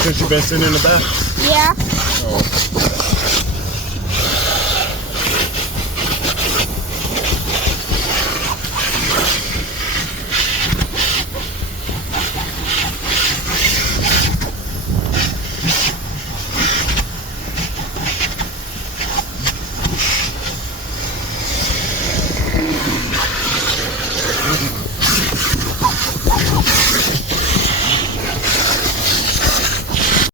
Since you've been sitting in the back? Yeah. Oh.